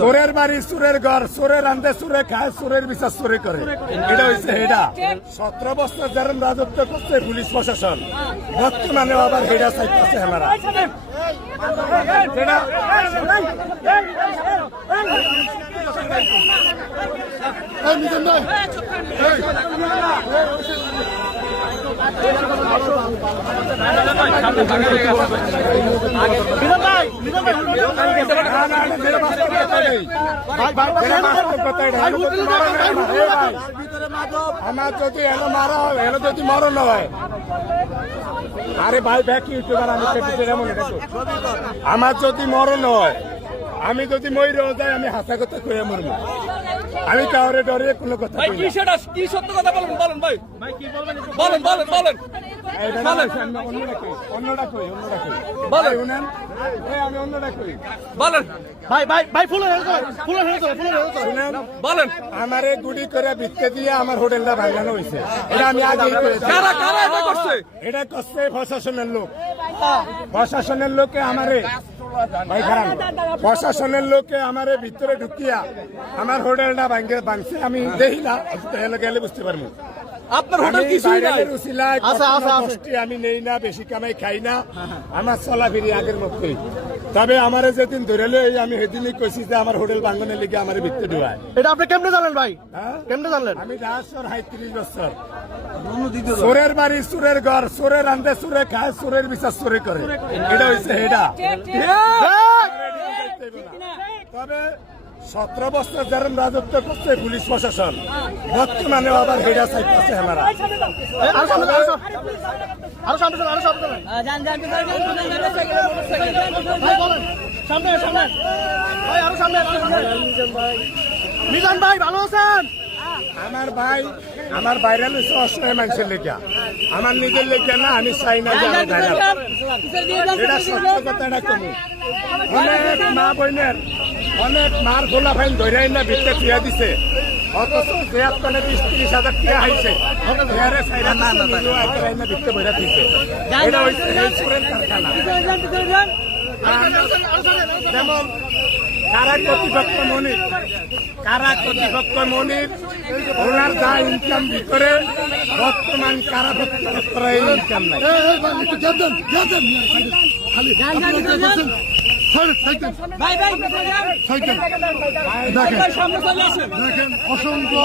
চোরের বাড়ি চোরের ঘর, চোরের আনতে চোরে খায়, চোরের বিচার চোরে করে। এটা হচ্ছে হেডা 17 বছর যারা রাজত্ব করছে পুলিশ প্রশাসন, বর্তমানে আবার হেডা চাইতেছে হেমারা। আমার যদি এলো মারা হয়, এলো যদি মরণ হয়, আরে ভাই ব্যাক ইউটিউবার আমি আমার যদি মরণ হয়, আমি যদি মরেও যাই, আমি হাসা কথা কয়ে মরবো। আমি কাউরে ডরে কোনো কথা ভাই কি সেটা কি সত্য কথা বলেন বলেন ভাই কি বলবেন বলেন বলেন বলেন অন্যটা কই বলেন শুনেন, আমি অন্যটা কই বলেন ভাই ভাই ভাই ফুলের শুনেন, বলেন আমারে গুড়ি করে ভিত্তে দিয়ে আমার হোটেলটা ভাঙানো হয়েছে। এটা আমি আগেই করেছি। কারা কারা এটা করছে? এটা করছে প্রশাসনের লোক। প্রশাসনের লোকে আমারে ভাই খারাপ, প্রশাসনের লোকে আমারে ভিতরে ঢুকিয়া আমার হোটেলটা ভাঙছে। আমি দেখি না, গেলে বুঝতে পারবো। আপনার হোটেল কিছুই নাই। আমি নেই না, বেশি কামাই খাই না, আমার চলাফিরি আগের মতোই। তবে আমার যেদিন ধরে আমি সেদিনই কইছি যে আমার হোটেল ভাঙনের লিগে আমার ভিত্তি ঢুকায়। এটা আপনি কেমনে জানলেন ভাই? হ্যাঁ? কেমনে জানলেন? আমি 37 বছর। চোরের বাড়ি চোরের ঘর, চোরের আনতে চোরে খায়, চোরের বিচার চোরে করে। এটা হচ্ছে হেডা। তবে 17 বছর যারা রাজত্ব করছে পুলিশ প্রশাসন, বর্তমানে আবার হেডা চাইতেছে হেমারা। মিজান ভাই ভালো আছেন? আমার ভাইরাল হচ্ছে অসহায় মানুষের লেখা, আমার নিজের লেখা না। আমি চাই না যে আমার ভাইরাল। এটা সত্য কথাটা কমু। অনেক মা বোনের অনেক মার খোলা ফাইন ধরে না ভিতরে ফিয়া দিছে, অথচ 30-30 হাজার টাকা হাইছে ভিতরে বইরা দিছে। এটা হচ্ছে কারখানা। যেমন কারা কর্তৃপক্ষ মনির ওনার যা ইনকাম ভিতরে, বর্তমান কারা কর্তৃপক্ষরা এই ইনকাম নাই। দেখেন অসংখ্য